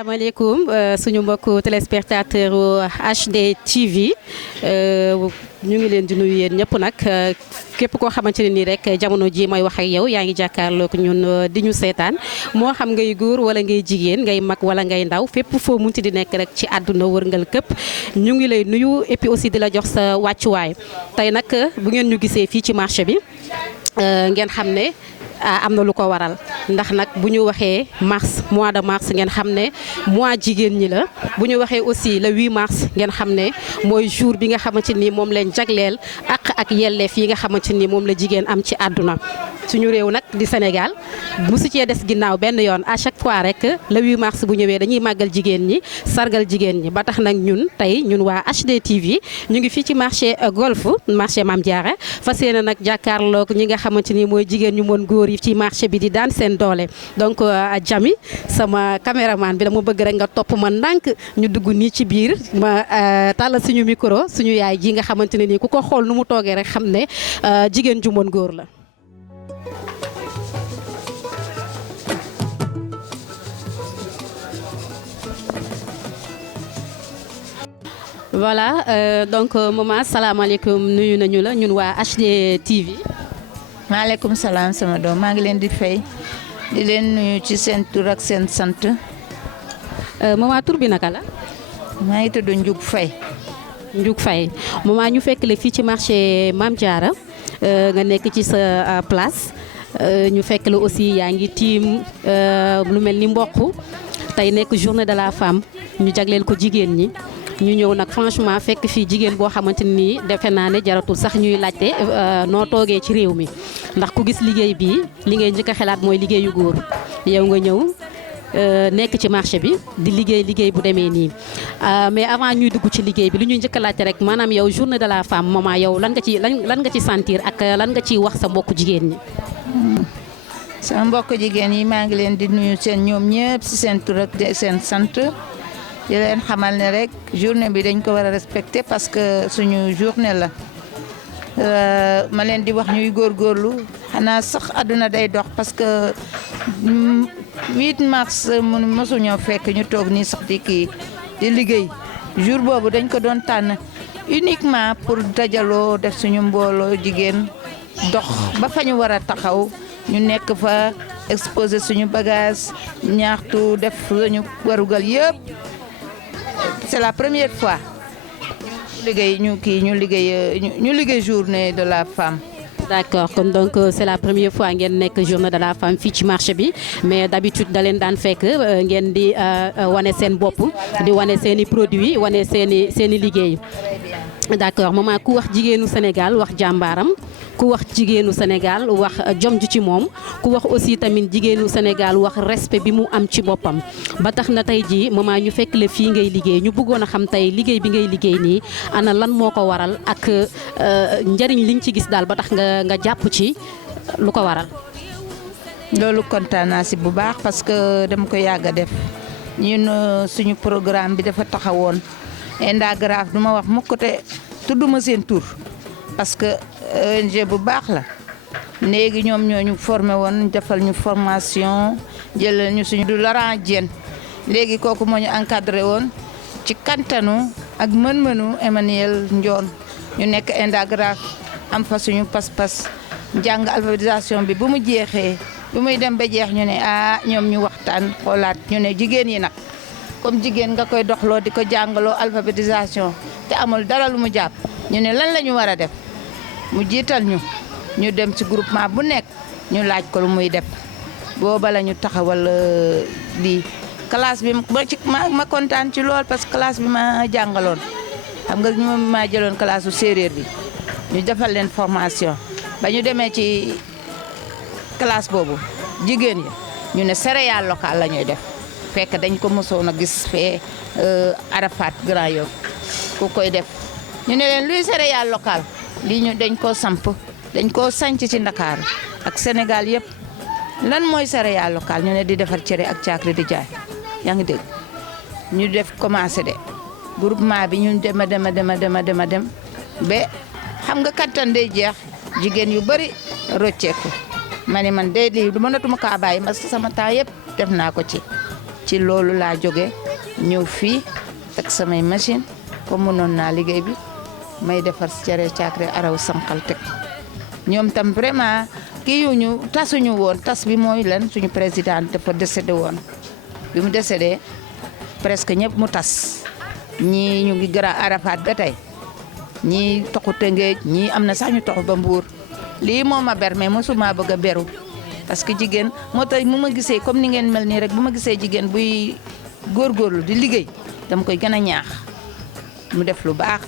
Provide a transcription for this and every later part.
asalaamaaleykum suñu mbokku téléspectateur HD TV ñu ngi leen di nuyu yéen ñëpp nag képp koo xamante ne nii rek jamono ji may wax ak yow yaa ngi jàkkaarloog ñun di ñu seetaan moo xam ngay góor wala ngay jigéen ngay mag wala ngay ndaw fépp foo munti di nekk rek ci àdduna wërngal këpp ñu ngi lay nuyu et puis aussi di la jox sa wàccuwaay tey nag bu ngeen ñu gisee fii ci marché bi ngeen xam ne am na lu ko waral ndax nag bu ñu waxee mars mois de mars ngeen xam ne mois jigéen ñi la bu ñu waxee aussi le 8 mars ngeen xam ne mooy jour bi nga xamante ni moom leen jagleel ak yelleef yi nga xamante ni moom la jigéen am ci àdduna suñu réew nag di Sénégal musu cee des ginnaaw benn yoon à chaque fois rek le 8 mars bu ñëwee dañuy màggal jigéen ñi sargal jigéen ñi ba tax nag ñun tey ñun waa HD TV ñu ngi fii ci marché Golf marché Mame Diarra fas yéene nag jàkkaarloog ñi nga xamante ni mooy jigéen ñu mën góor yi ci marché bi di daan seen doole donc Jami sama caméraman bi dama bëgg rek nga topp ma ndànk ñu dugg nii ci biir ma tàllal suñu micro suñu yaay ji nga xamante ne nii ku ko xool nu mu toogee rek xam ne jigéen ju mën góor la. voilà donc maman salaamaaleykum nuyu nañu la ñun waa HD TV. maaleykum salaam sama doom maa ngi leen di fay di leen nuyu ci seen tur ak seen sant. maman tur bi naka la. maa ngi tudd Ndiouk Faye. Ndiouk Faye maman ñu fekk la fii ci marché Mame Diarra nga nekk ci sa place ñu fekk la aussi yaa ngi tiim lu mel ni mboq tey nekk journée de la femme ñu jagleel ko jigéen ñi. ñu ñëw nag franchement fekk fii jigéen boo xamante ni defe naa ne jaratul sax ñuy laajte noo toogee ci réew mi ndax ku gis liggéey bi li ngay njëkk a xalaat mooy liggéeyu góor yow nga ñëw nekk ci marché bi di liggéey bu demee nii mais avant ñuy dugg ci liggéey bi li ñuy njëkk a laajte rek maanaam yow journée de la femme maman yow lan nga ci sentir ak lan nga ciy wax sa mbokku jigéen ñi. sama mbokku jigéen yi maa ngi leen di nuyu seen ñoom ñëpp si seen tur ak seen sant. di leen xamal ne rek journée bi dañ ko war a respecter parce que suñu journée la ma leen di wax ñuy góorgóorlu xanaa sax àdduna day dox parce que 8 mars mosuñoo fekk ñu toog nii sax di liggéey jour boobu dañ ko doon tànn uniquement pour dajaloo def suñu mbooloo jigéen dox ba fa ñu war a taxaw ñu nekk fa exposer suñu bagage ñaxtu def suñu warugal yëpp. C'est la première fois ñu liggéey journée de la femme. D'accord kon donc c'est la première fois ngeen nekk journée de la femme fii ci marché bi mais d'habitude da leen daan fekk ngeen di wane seen bopp di wane seen i produits wane seen i liggéey. D'accord maman ku wax jigéenu Sénégal wax jàmbaaram ku wax jigéenu Sénégal wax jom ju ci moom ku wax aussi tamit jigéenu Sénégal wax respect bi mu am ci boppam ba tax na tey jii maman ñu fekk la fii ngay liggéey ñu bëggoon a xam tey liggéey bi ngay liggéey nii ana lan moo ko waral ak njëriñ liñ ci gis daal ba tax nga jàpp ci lu ko waral. loolu kontaan naa si bu baax parce que dama ko yàgg a def ñun suñu programme bi dafa taxawoon. Enda Grave du ma wax mukk te tudduma seen tur parce que ONG bu baax la léegi ñoom ñoo ñu formé woon defal ñu formation jëlal ñu suñu du Laurent Diène léegi kooku moo ñu encadré woon ci kantanu ak mën-mënu Emmanuel Ndione ñu nekk Enda Grave am fa suñu pas-pas jàng alphabétisation bi bu mu jeexee bu muy dem ba jeex ñu ne ñoom ñu waxtaan xoolaat ñu ne jigéen yi nag. comme jigéen nga koy doxloo di ko jàngaloo alphabétisation te amul dara lu mu jàpp ñu ne lan la ñu war a def mu jiital ñu dem ci groupement bu nekk ñu laaj ko lu muy def booba la ñu taxawal lii classe bi ma kontaan ci lool parce que classe bi ma jàngaloon xam nga moom maa jëloon classe su séeréer bi ñu defal leen formation ba ñu demee ci classe boobu jigéen yi ñu ne céréale locale la ñuy def. fekk dañ ko mosoon a gis fee Arafat Grand Yoff ku koy def ñu ne leen luy céréale locale lii ñu dañ koo samp dañ koo sanc ci Ndakaaru ak Sénégal yëpp lan mooy céréale locale ñu ne di defar cere ak caakri di jaay yaa ngi dégg ñu def commencé de groupement bi ñu dem ba xam nga kattan day jeex jigéen yu bari rocceeku ma ne man de lii du mënatuma kaa bàyyi parce que sama temps yëpp def naa ko ci ci loolu laa jóge ñëw fii teg samay machine comme mënoon naa liggéey bi may defar cere caakri araw sànqal teg ñoom tam vraiment kii yu ñu tasuñu woon tas bi mooy lan suñu président dafa décédé woon bi mu décédé presque ñëpp mu tas ñii ñu ngi Grand Arafat ba tey ñii toxu Tëngéej ñii am na sax ñu toxu ba Mbuur lii moo ma ber mais mosuma bëgg a beru parce que jigéen moo tax mu ma gisee comme ni ngeen mel nii rek bu ma gisee jigéen buy góorgóorlu di liggéey dama koy gën a ñaax mu def lu baax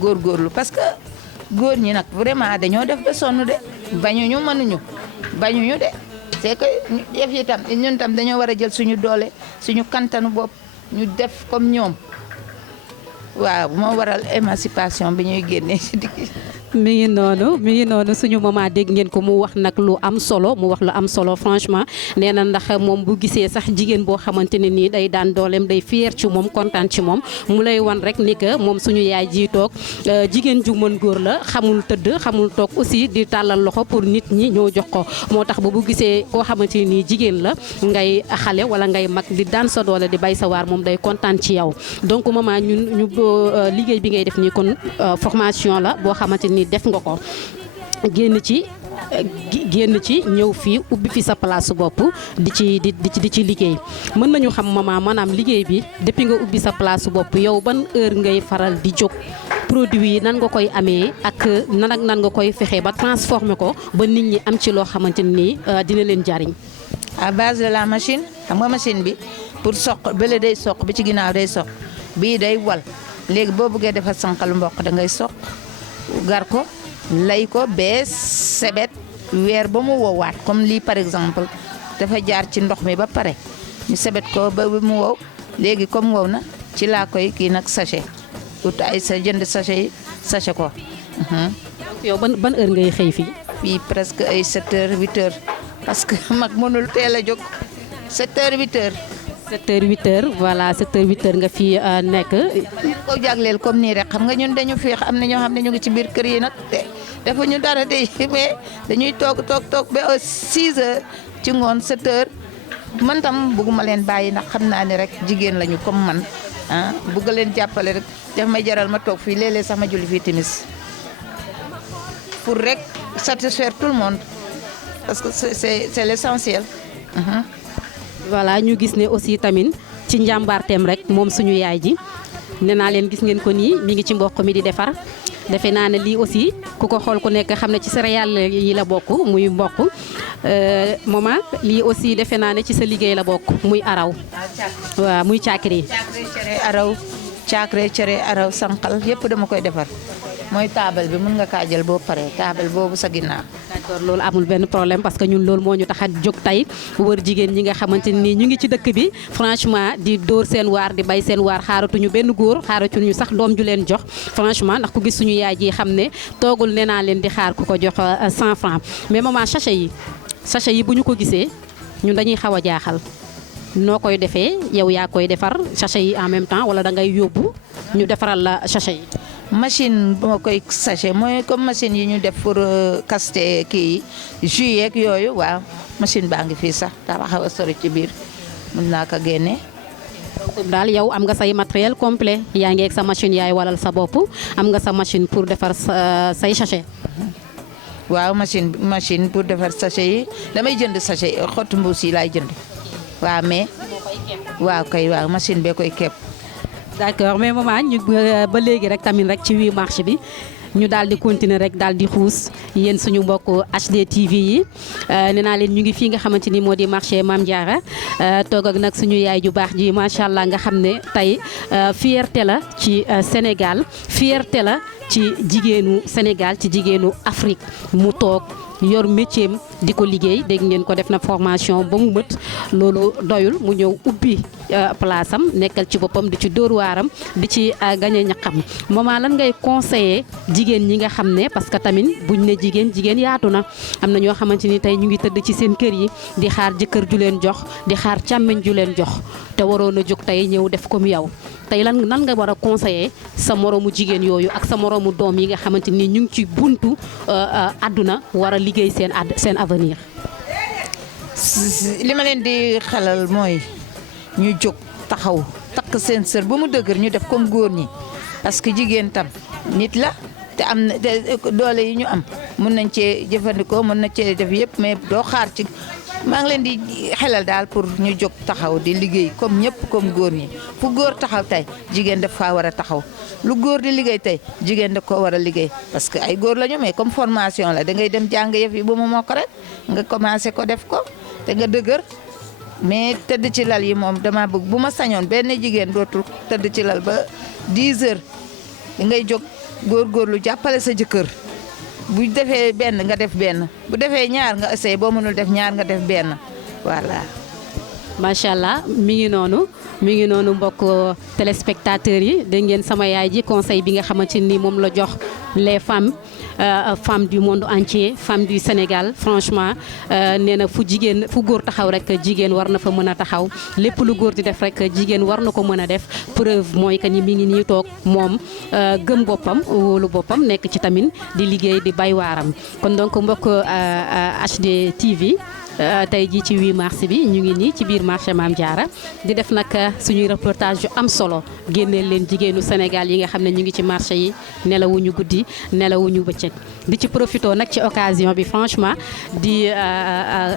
góorgóorlu parce que góor ñi nag vraiment dañoo def ba sonn de bañuñu bañuñu de c'est que def yi tam ñun tam dañoo war a jël suñu doole suñu kantanu bopp ñu def comme ñoom waaw moo waral émancipation bi ñuy génnee ci digg mi ngi noonu suñu maman dégg ngeen ko mu wax nag lu am solo franchement nee na ndax moom bu gisee sax jigéen boo xamante ne nii day daan dooleem day fier ci moom kontaan ci moom mu lay wan rek ni que moom suñu yaay ji toog jigéen ju mën góor la xamul tëdd xamul toog aussi di tàllal loxo pour nit ñi ñoo jox ko moo tax ba bu gisee koo xamante ne nii jigéen la ngay xale wala ngay mag di daan sa doole di bay sa waar moom day kontaan ci yow donc maman ñu liggéey bi ngay def nii kon formation la boo xamante ni def nga ko génn ci ñëw fii ubbi fi sa place bopp di ci liggéey mën nañu xam maman maanaam liggéey bi depuis nga ubbi sa place bopp yow ban heure ngay faral di jóg produit yi nan nga koy amee ak nan nga koy fexe ba transformer ko ba nit ñi am ci loo xamante ni dina leen jariñ à base de la machine xam nga machine bi pour soq bële day soq bi ci ginnaaw day soq bii day wal léegi boo bëggee defar sànqalu mboq da ngay soq gar ko lay ko bees sebet weer ba mu wowaat comme lii par exemple dafa jaar ci ndox mi ba pare ñu sebet ko ba mu wow léegi comme wow na ci laa koy kii nag sachet ut ay sa jënd sachet ko. yow ban heure ngay xëy fii presque ay 7h 8h parce que mag mënul teel a jóg 7h 8h. 7h 8h voilà 7h 8h nga fi nekk. ko jagleel comme nii rek xam nga ñun dañu féex am na ñoo xam ne ñu ngi ci biir kër yi nag te defuñu dara de mais dañuy toog ba 6h ci ngoon 7h man tam bëgguma leen bàyyi ndax xam naa ne rek jigéen lañu comme man ah bëgg leen jàppale rek def may jaral ma toog fii léeg-léeg sax ma julli fii timis pour rek satisfaire tout le monde parce que c'est l'essentiel. voilà ñu gis ne aussi tamit ci njàmbaarteem rek moom suñu yaay ji nee naa leen gis ngeen ko nii mi ngi ci mboq mi di defar defe naa ne lii aussi ku ko xool ku nekk xam ne ci céréales yi la bokk muy mboq maman lii aussi defe naa ne ci sa liggéey la bokk muy araw. waaw muy caakiri. caakiri cere araw sànqal yëpp dama koy defar mooy taabal bi mën nga kaa jël boo paree taabal boobu sa ginnaaw. d'accord loolu amul benn problème parce que ñun loolu moo ñu tax a jóg tey wër jigéen ñi nga xamante ni ñu ngi ci dëkk bi franchement di dóor seen waar di bay seen waar xaaratuñu benn góor xaaratuñu sax doom ju leen jox franchement ndax ku gis suñu yaay ji xam ne toogul nee naa leen di xaar ku ko jox 100 francs mais maman sachet yi bu ñu ko gisee ñun dañuy xaw a jaaxal noo koy defee yow yaa koy defar sachet yi en même temps wala da ngay yóbbu ñu defaral la sachet yi. machine moo koy sachet mooy comme machine yi ñu def pour caster kii jus yeeg yooyu waaw machine baa ngi fii sax dafa xaw a sori ci biir mën naa ko génne. donc daal yow am nga say matériel complet yaa ngi ak sa machine yaay walal sa bopp am nga sa machine pour defar say sachet. waaw machine pour defar sachet yi damay jënd sachet xottu mbuus yi laay jënd waaw mais waaw kay waaw machine bee koy képp. d'accord mais maman ñu ba léegi rek tamit rek ci 8 mars bi ñu daal di continuer rek daal di xuus yéen suñu mbokk HD TV yi nee naa leen ñu ngi fii nga xamante ni moo di marché Mame Diarra toog ak nag suñu yaay ju baax ji macha allah nga xam ne tey fierté la ci Sénégal fierté la ci jigéenu Sénégal ci jigéenu Afrique mu toog yor métier di ko liggéey dégg ngeen ko def na formation ba mu mët loolu doyul mu ñëw ubbi place am nekkal ci boppam di ci dóor waaram di ci gañe ñaqam maman lan ngay conseiller jigéen ñi nga xam ne parce que tamit buñ ne jigéen yaatu na am na ñoo xamante ni tey ñu ngi tëdd ci seen kër yi di xaar jëkkër ju leen jox di xaar càmmeñ ju leen jox te waroon a jóg tey ñëw def comme yow tey lan nga war a conseiller sa moroomu jigéen yooyu ak sa moroomu doom yi nga xamante ni ñu ngi ci buntu àdduna war a liggéey seen avenir. li ma leen di xelal mooy ñu jóg taxaw takk seen sër ba mu dëgër ñu def comme góor ñi parce que jigéen tam nit la te am na doole yi ñu am mun nañ cee jëfandikoo mun na cee def yëpp mais doo xaar ci maa ngi leen di xelal daal pour ñu jóg taxaw di liggéey comme ñëpp comme góor ñi fu góor taxaw tey jigéen daf faa war a taxaw lu góor di liggéey tey jigéen da koo war a liggéey parce que ay góor la ñu mais comme formation la da ngay dem jàng yëf yi ba mu mokk rek nga commencé ko def ko te nga dëgër mais tëdd ci lal yi moom dama bëgg bu ma sañoon benn jigéen dootul tëdd ci lal ba 10 heures ngay jóg góorgóorlu jàppale sa jëkkër bu defee benn nga def benn bu defee ñaar nga essayé boo mënul def ñaar nga def benn voilà. macha allah mi ngi noonu mbokk téléspectateurs yi dégg ngeen sama yaay ji conseil bi nga xamante ni moom la jox les femmes du monde entier femmes du Sénégal franchement nee na fu góor taxaw rek jigéen war na fa mën a taxaw lépp lu góor di def rek jigéen war na ko mën a def preuve mooy que ni mi ngi nii toog moom gëm boppam wóolu boppam nekk ci tamit di liggéey di bay waaram kon donc mbokk HD TV. tey jii ci 8 mars bi ñu ngi nii ci biir marché Mame Diarra di def nag suñuy reportage yu am solo génneel leen jigéenu Sénégal yi nga xam ne ñu ngi ci marché yi nelawuñu guddi nelawuñu bëccëg di ci profito nag ci occasion bi franchement di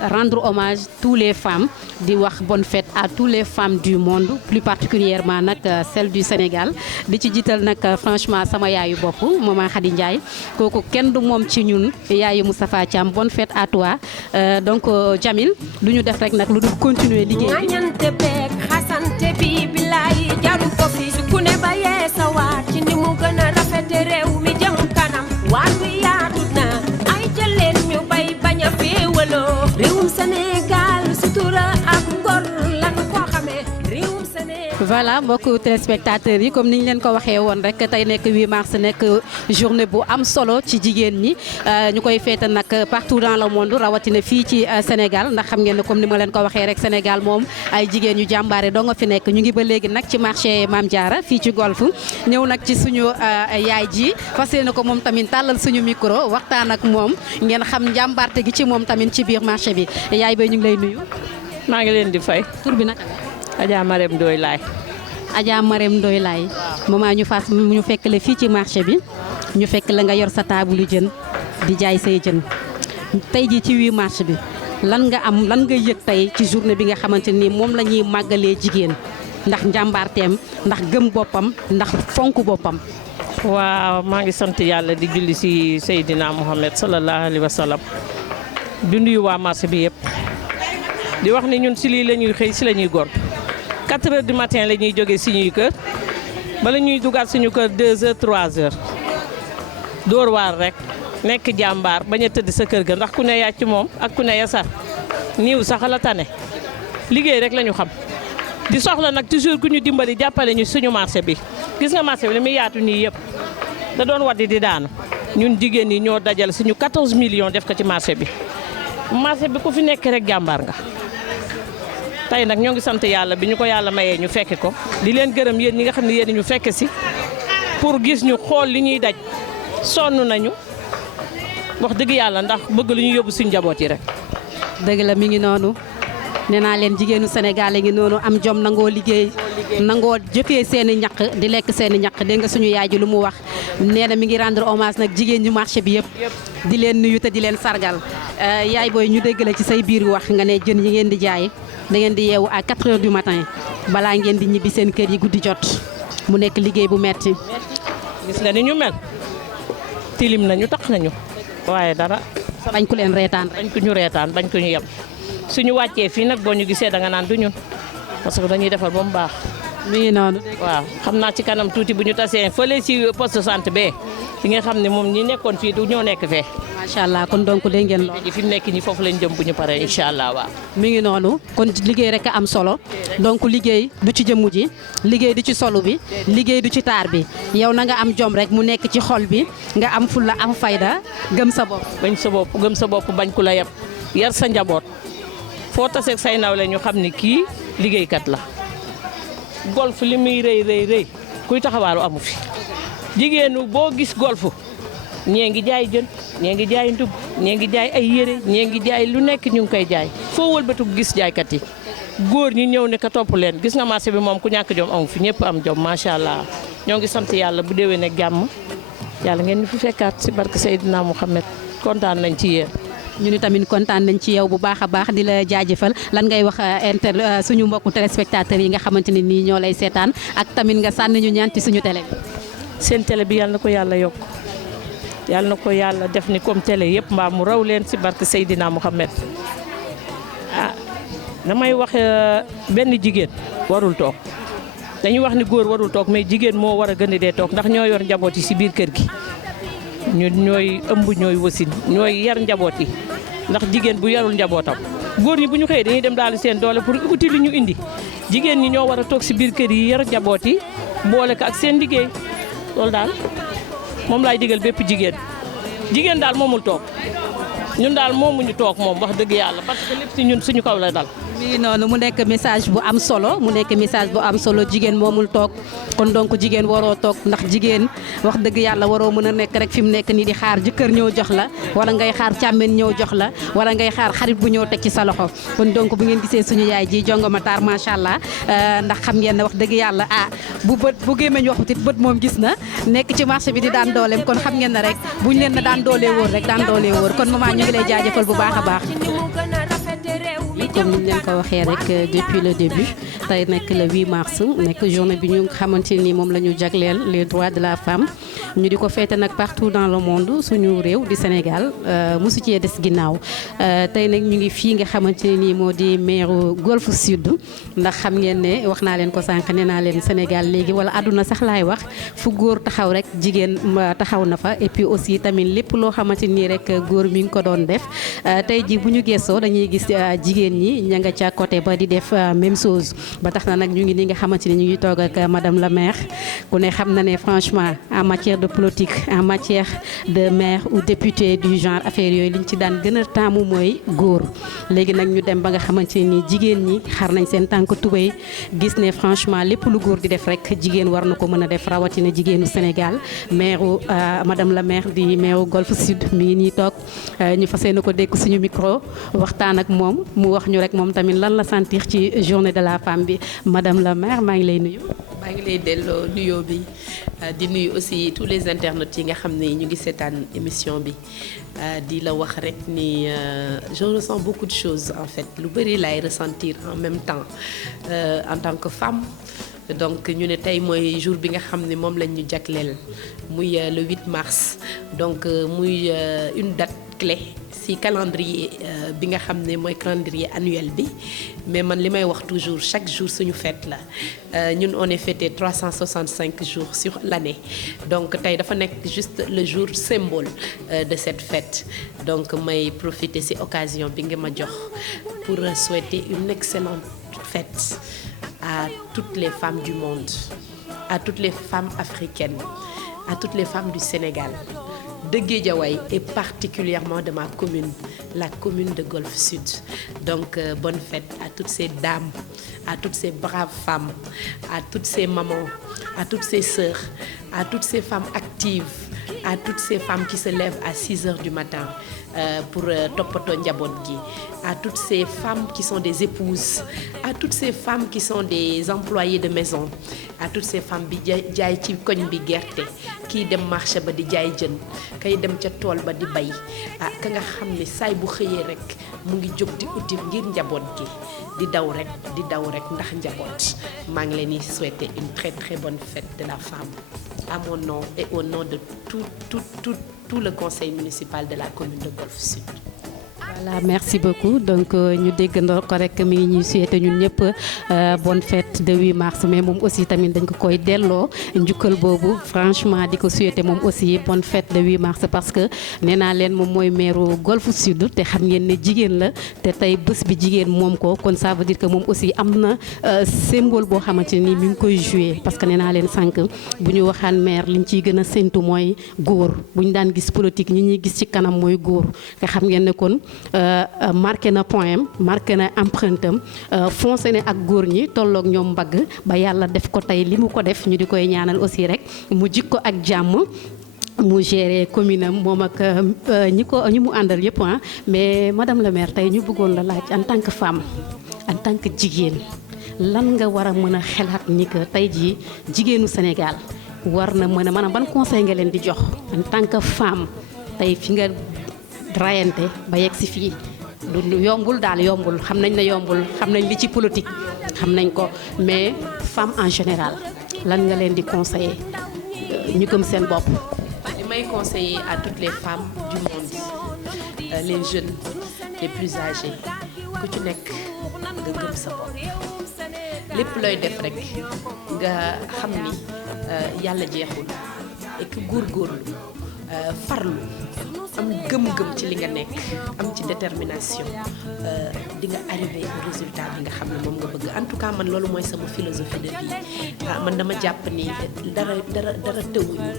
rendre hommage tous les femmes di wax bonne fête à tous les femmes du monde plus particulièrement nag celle du Sénégal di ci jiital nag franchement sama yaayu bopp maman Khady Ndiaye kooku kenn du moom ci ñun yaayu Moustapha Thiam bonne fête à toi donc Jamil lu ñu def rek nag lu dul continuer liggéey bi ñante beek xasante bi bilaay jaru ko fi su ku ne ba yee sa waar ci ni mu gën a rafete réew mi jëm kanam waar wi yaatu na ay jëleen ñu bay bañ a féewaloo réewum Sénégal sutura ak ngor lan ko xamee réewum Sénégal. voilà mbokku téléspectateurs yi comme ni ñu leen ko waxee woon rek tey nekk 8 mars nekk journée bu am solo ci jigéen ñi ñu koy féete nag partout dans le monde rawatina fii ci Sénégal ndax xam ngeen ne comme ni ma leen ko waxee rek Sénégal moom ay jigéen yu jàmbaare doo nga fi nekk ñu ngi ba léegi nag ci marché Mame Diarra fii ci Golf ñëw nag ci suñu yaay ji fas yéene ko moom tamit tàllal suñu micro waxtaan ak moom ngeen xam njàmbaarte gi ci moom tamit ci biir marché bi yaay bay ñu ngi lay nuyu. maa ngi leen di fay. tur bi naka Adja Marème Ndoye Laye. Adja Marème Ndoye Laye maman ñu fekk la fii ci marché bi ñu fekk la nga yor sa taabalu jën di jaay say jën tey jii ci 8 mars bi lan nga yëg tey ci journée bi nga xamante ni moom la ñuy màggalee jigéen ndax njàmbaarteem ndax gëm boppam ndax fonk boppam. waaw maa ngi sant yàlla di julli si Seydina Mohamed sallallahu alayhi wa sallam di nuyu waa marché bi yëpp di wax ne ñun si lii la ñuy xëy si la ñuy gont 4 heures du matin la ñuy jógee suñuy kër bala ñuy dugaat suñu kër 2 heures 3 heures dóor waar rek nekk jàmbaar bañ a tëdd sa kër ga ndax ku ne yàcc moom ak ku ne yasar niiw sax la tane liggéey rek la ñu xam di soxla nag toujours ku ñu dimbali jàppale ñu suñu marché bi gis nga marché bi li muy yaatu nii yëpp da doon waddi di daanu ñun jigéen ñi ñoo dajal suñu 14 millions def ko ci marché bi ku fi nekk rek jàmbaar nga tey nag ñoo ngi sant yàlla bi ñu ko yàlla mayee ñu fekke ko di leen gërëm yéen ñi nga xam ne yéen ñu fekke si pour gis ñu xool li ñuy daj sonn nañu wax dëgg yàlla ndax bëgg lu ñu yóbbu suñu njaboot yi rek. dëgg la mi ngi noonu nee naa leen jigéenu Sénégal ngi noonu am jom nangoo liggéey nangoo jëfee seen i ñaq di lekk seen i ñaq dégg nga suñu yaay ji lu mu wax nee na mi ngi rendre hommage nag jigéen ñu marché bi yëpp di leen nuyu te di leen sargal yaay booy ñu dégg la ci say biir wax nga ne jën yi ngeen di jaay da ngeen di yeewu à 4 heures du matin balaa ngeen di ñibbi seen kër yi guddi jot mu nekk liggéey bu metti gis nga ni ñu mel tilim nañu tax nañu waaye dara bañ ku leen reetaan bañ ko ñu reetaan bañ ko ñu yem suñu wàccee fii nag boo ñu gisee da nga naan du ñun parce que dañuy defar ba mu baax. mi ngi noonu. waaw xam naa ci kanam tuuti bu ñu tasee fële ci poste de santé bee di nga xam ne moom ñi nekkoon fii du ñoo nekk fee. macha allah kon donc dégg ngeen loolu. fi mu nekk nii foofu lañ jëm bu ñu paree incha allah waaw. mi ngi noonu kon liggéey rek a am solo donc liggéey du ci jëmmu ji liggéey du ci solu bi liggéey du ci taar bi yow na nga am jom rek mu nekk ci xol bi nga am fulla am fayda gëm sa bopp. bañ sa bopp gëm sa bopp bañ ku la yeb yar sa njaboot foo taseeg say nawle ñu xam ni kii liggéeykat la. golf li muy rëy kuy taxawaalu amu fi jigéenu boo gis golf ñee ngi jaay jën ñee ngi jaay ndugg ñee ngi jaay ay yére ñee ngi jaay lu nekk ñu ngi koy jaay foo wëlbatu gis jaaykat yi góor ñi ñëw ne ka topp leen gis nga marché bi moom ku ñàkk jom amu fi ñëpp am jom macha allah ñoo ngi sant yàlla bu déwee nekk jàmm yàlla ngeen ñu fi fekkaat si barke Seydina Mouhamed kontaan nañ ci yéen. ñu ni tamit kontaan nañ ci yow bu baax a baax di la jaajëfal lan ngay wax suñu mbokku téléspectateurs yi nga xamante ne nii ñoo lay seetaan ak tamit nga sànni ñu ñaan ci suñu télé bi. seen télé bi yàlla na ko yàlla yokk yàlla na ko yàlla def ni comme télé yëpp mbaa mu raw leen si barke Seydina Mouhamed ah damay wax benn jigéen warul toog dañuy wax ni góor warul toog mais jigéen moo war a gën a dee toog ndax ñoo yor njaboot yi si biir kër gi ñun ñooy ëmb ñooy wasin ñooy yar njaboot yi ndax jigéen bu yarul njabootam góor ñi bu ñu xëyee dañuy dem daal seen doole pour uti li ñu indi jigéen ñi ñoo war a toog si biir kër yi yar njaboot yi boole ko ak seen liggéey loolu daal moom laay digal bépp jigéen daal moomul toog ñun daal moomuñu toog moom wax dëgg yàlla parce que lépp si ñun suñu kaw la dal. lii noonu mu nekk message bu am solo jigéen moomul toog kon donc jigéen waroo toog ndax jigéen wax dëgg yàlla waroo mën a nekk rek fi mu nekk nii di xaar jëkkër ñëw jox la wala ngay xaar càmmen ñëw jox la wala ngay xaar xarit bu ñëw teg ci sa loxo kon donc bu ngeen gisee suñu yaay ji jongo ma taar macha allah ndax xam ngeen ne wax dëgg yàlla bu gémmeñ waxutit bët moom gis na nekk ci marché bi di daan dooleem kon xam ngeen ne rek buñ leen na daan doolee wóor rek daan doolee wóor kon maman ñu ngi lay jaajëfal bu baax a baax comme ni ñu leen ko waxee rek depuis le début tey nekk le 8 mars nekk journée bi ñu xamante ni moom la ñu jagleel les droits de la femme ñu di ko féete nag partout dans le monde suñu réew di Sénégal mosu cee des ginnaaw tey nag ñu ngi fii nga xamante ni moo di maire Golf Sud ndax xam ngeen ne wax naa leen ko sànq nee naa leen Sénégal léegi wala àdduna sax laay wax fu góor taxaw rek jigéen taxaw na fa et puis aussi tamit lépp loo xamante ni rek góor mi ngi ko doon def tey ji bu ñu gëstoo dañuy gis jigéen ñi ña nga ca côté ba di def même chose ba tax na nag ñu ngi ni nga xamante ni ñu ngi toog ak madame la maire ku ne xam na ne franchement en matière de politique en matière de maire ou député du genre affaire yooyu liñ ci daan gën a taamu mooy góor léegi nag ñu dem ba nga xamante ni jigéen ñi xar nañ seen tànk tubéy gis ne franchement lépp lu góor di def rek jigéen war na ko mën a def rawatina jigéenu Sénégal maire madame la maire di maire Golf Sud mi ngi nii toog ñu fas yéene ko dékk suñu micro waxtaan ak moom mu wax ñu rek moom tamit lan la sentir ci journée de la femme bi madame la maire maa ngi lay nuyu. maa ngi lay delloo nuyoo bi di nuyu aussi tous les internautes yi nga xam ne ñu ngi seetaan émission bi di la wax rek ni je ressens beaucoup de choses en fait lu bëri laay ressentir en même temps en tant que femme. donc ñu ne tey mooy jour bi nga xam ne moom lañ ñu jagleel muy le 8 mars donc muy une date clé ci calendrier bi nga xam ne mooy calendrier annuel bi mais man li may wax toujours chaque jour suñu fête la ñun on est fêté 365 jours sur l'année donc tey dafa nekk juste le jour symbole de cette fête donc may profiter ci occasion bi nga ma jox pour souhaiter une excellente fête à toutes les femmes du monde, à toutes les femmes africaines, à toutes les femmes du Sénégal, de Guédiawaye et particulièrement de ma commune, la commune de Golf Sud. Donc bonne fête à toutes ces dames, à toutes ces braves femmes, à toutes ces mamans, à toutes ces sœurs, à toutes ces femmes actives, à toutes ces femmes qui se lèvent à 6 heures du matin pour toppatoo njaboot gi, à toutes ces femmes qui sont des épouses, à toutes ces femmes qui sont des employées de maison, à toutes ces femmes bi jaay ci koñ bi gerte kii dem marché ba di jaay jën kay dem ca tool ba di bay ka nga xam ne saay bu xëyee rek mu ngi jóg di uti ngir njaboot gi di daw rek ndax njaboot maa ngi leen di souhaiter une très très bonne fête de la femme à mon nom et au nom de tout le conseil municipal de la commune de Golf Sud. Voilà, merci beaucoup donc ñu déggandoo ko rek mi ngi ñuy souhaité ñun ñëpp bonne fête de 8 mars mais moom aussi tamit dañ ko koy delloo njukkal boobu franchement di ko souhaité moom aussi bonne fête de 8 mars parce que nee naa leen moom mooy maire Golf Sud te xam ngeen ne jigéen la te tey bés bi jigéen moom ko kon ça veut dire que moom aussi am na symbole boo xamante ni mi ngi koy joué parce que nee naa leen sànq bu ñu waxaan maire liñ ciy gën a séntu mooy góor bu ñu daan gis politique ñi ñuy gis ci kanam mooy góor te xam ngeen ne kon marqué na point am marqué na empreinte am foncé ne ak góor ñi tolloog ñoom mbagg ba yàlla def ko tey li mu ko def ñu di koy ñaanal aussi rek mu jikko ak jàmm mu géré commune am moom ak ñi mu àndal yëpp mais madame la maire tey ñu bëggoon la laaj en tant que femme en tant que jigéen lan nga war a mën a xelaat ni que tey jii jigéenu Sénégal war na mën a maanaam ban conseil nga leen di jox en tant que femme tey fi nga rayante ba yegg si fii du yombul daal yombul xam nañ ne yombul xam nañ li ci politique xam nañ ko mais femme en général lan nga leen di conseiller ñu gëm seen bopp. li may conseiller à toutes les femmes du monde les jeunes les plus âgés ku ci nekk nga gëm sa bopp lépp looy def rek nga xam ni yàlla jeexul et que góorgóorlu farlu am gëm-gëm ci li nga nekk am ci détermination di nga arriver au résultat bi nga xam ne moom nga bëgg en tout cas man loolu mooy sama philosophie de vie man dama jàpp ni dara tëwuñu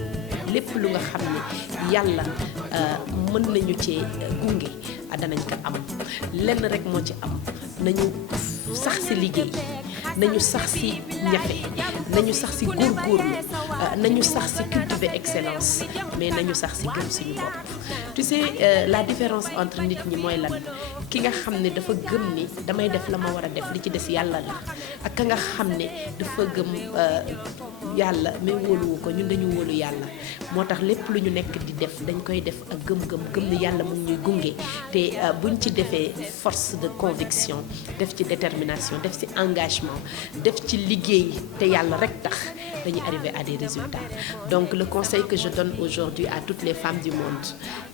lépp lu nga xam ne yàlla mën nañu cee gunge danañ ko am lenn rek moo ci am nañu sax ci liggéey nañu sax ci ñafe nañu sax ci góorgóorlu nañu sax ci cultiver excellence mais nañu sax ci gëm suñu bopp. tu sais la différence entre nit ñi mooy lan ki nga xam ne dafa gëm ni damay def la ma war a def li ci des yàlla la ak ka nga xam ne dafa gëm yàlla mais wóoluwu ko ñun dañu wóolu yàlla moo tax lépp lu ñu nekk di def dañ koy def ak gëm ni yàlla mu ngi ñuy gunge te buñ ci defee force de conviction def ci détermination def ci engagement def ci liggéey te yàlla rek tax dañuy arriver à des résultats. Donc le conseil que je donne aujourd'hui à toutes les femmes du monde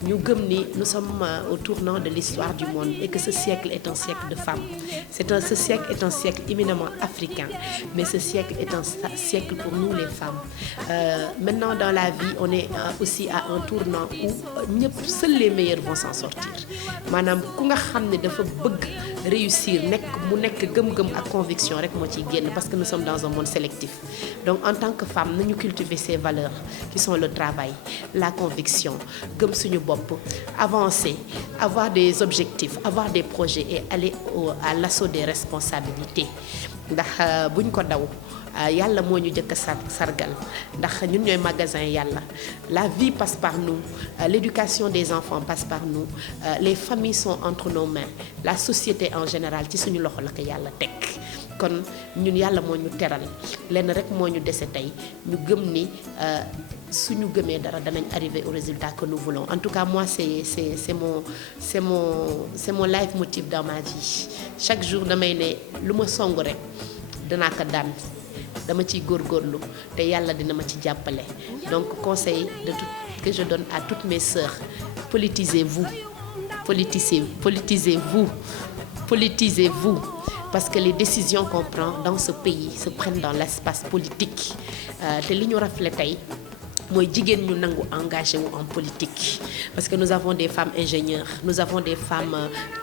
ñu gëm ni nous sommes au tournant de l'histoire du monde et que ce siècle est un siècle de femmes. Ce siècle est un siècle éminemment africain, mais ce siècle est un siècle pour nous les femmes. Maintenant dans la vie on est aussi à un tournant où ñëpp seuls les meilleurs vont s'en sortir maanaam ku nga xam ne dafa bëgg réussir mu nekk gëm-gëm ak conviction rek moo ciy génn parce que nous sommes dans un monde sélectif. Donc en tant que femme nañu cultiver ces valeurs qui sont le travail, la conviction, gëm suñu bopp, avancer, avoir des objectifs, avoir des projets et aller à l'assaut des responsabilités ndax buñ ko daw yàlla moo ñu jëkk a sargal ndax ñun ñooy magasin yàlla. La vie passe par nous, l'éducation des enfants passe par nous, les familles sont entre nos mains, la société en général ci suñu loxo la ko yàlla teg. kon ñun yàlla moo ñu teral lenn rek moo ñu dese tey ñu gëm ni suñu gëmee dara danañ arriver au résultat que nous voulons. En tout cas moi c'est mon leitmotiv dans ma vie. Chaque jour damay ne lu ma song rek danaa ko daan dama ciy góorgóorlu te yàlla dina ma ci jàppale. Donc conseil que je donne à toutes mes sœurs, politisez-vous parce que les décisions qu'on prend dans ce pays se prennent dans l'espace politique te li ñu rafle tey mooy jigéen ñu nangu engagé wu en politique parce que nous avons des femmes ingénieurs, nous avons des femmes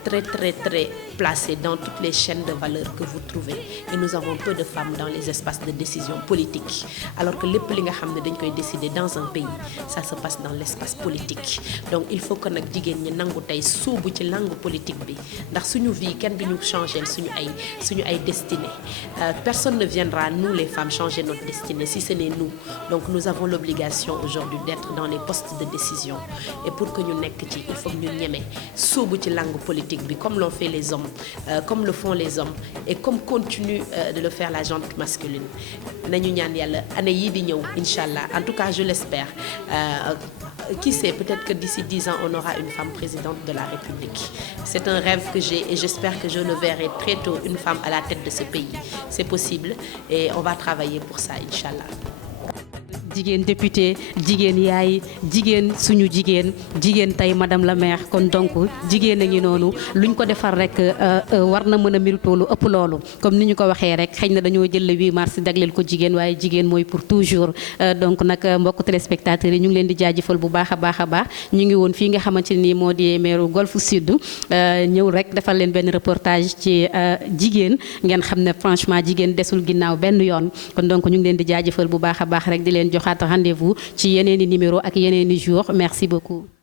très très très placées dans toutes les chaînes de valeur que vous trouvez et nous avons peu de femmes dans les espaces de décision politique alors que lépp li nga xam ne dañ koy décider dans un pays ça se passe dans l'espace politique. Donc il faut que nag jigéen ñi nangu tey sóobu ci langue politique bi ndax suñu vie kenn duñu changer suñu ay destinée. Personne ne viendra nous les femmes changer notre destinée si ce n'est nous. Donc nous avons l'obligation aujourd'hui d'être dans les postes de décision et pour que ñu nekk ci il faut que ñu ñeme sóobu ci langue politique bi comme l'ont fait les hommes, comme le font les hommes et comme continue de le faire la gente masculine. Nañu ñaan yàlla année yii di ñëw inchallah, en tout cas je l'espère. Qui sait, peut-être que d'ici 10 ans on aura une femme présidente de la République. C'est un rêve que j'ai et j'espère que je le verrai très tôt, une femme à la tête de ce pays. C'est possible et on va travailler pour ça inchallah. jigéen député jigéen yaay jigéen suñu jigéen tey madame la maire kon donc jigéen a ngi noonu luñ ko defar rek war na mën a mérito lu ëpp loolu comme ni ñu ko waxee rek xëy na dañoo jël le 8 mars jagleel ko jigéen waaye jigéen mooy pour toujours. Donc nag mbokk téléspectateurs yi ñu ngi leen di jaajëfal bu baax a baax ñu ngi woon fii nga xamante ni moo di maire Golf Sud ñëw rek defal leen benn reportage ci jigéen ngeen xam ne franchement jigéen desul ginnaaw benn yoon kon donc ñu ngi leen di jaajëfal bu baax a baax rek di leen jox rendez-vous ci yeneeni numéro ak yeneeni jour. Merci beaucoup.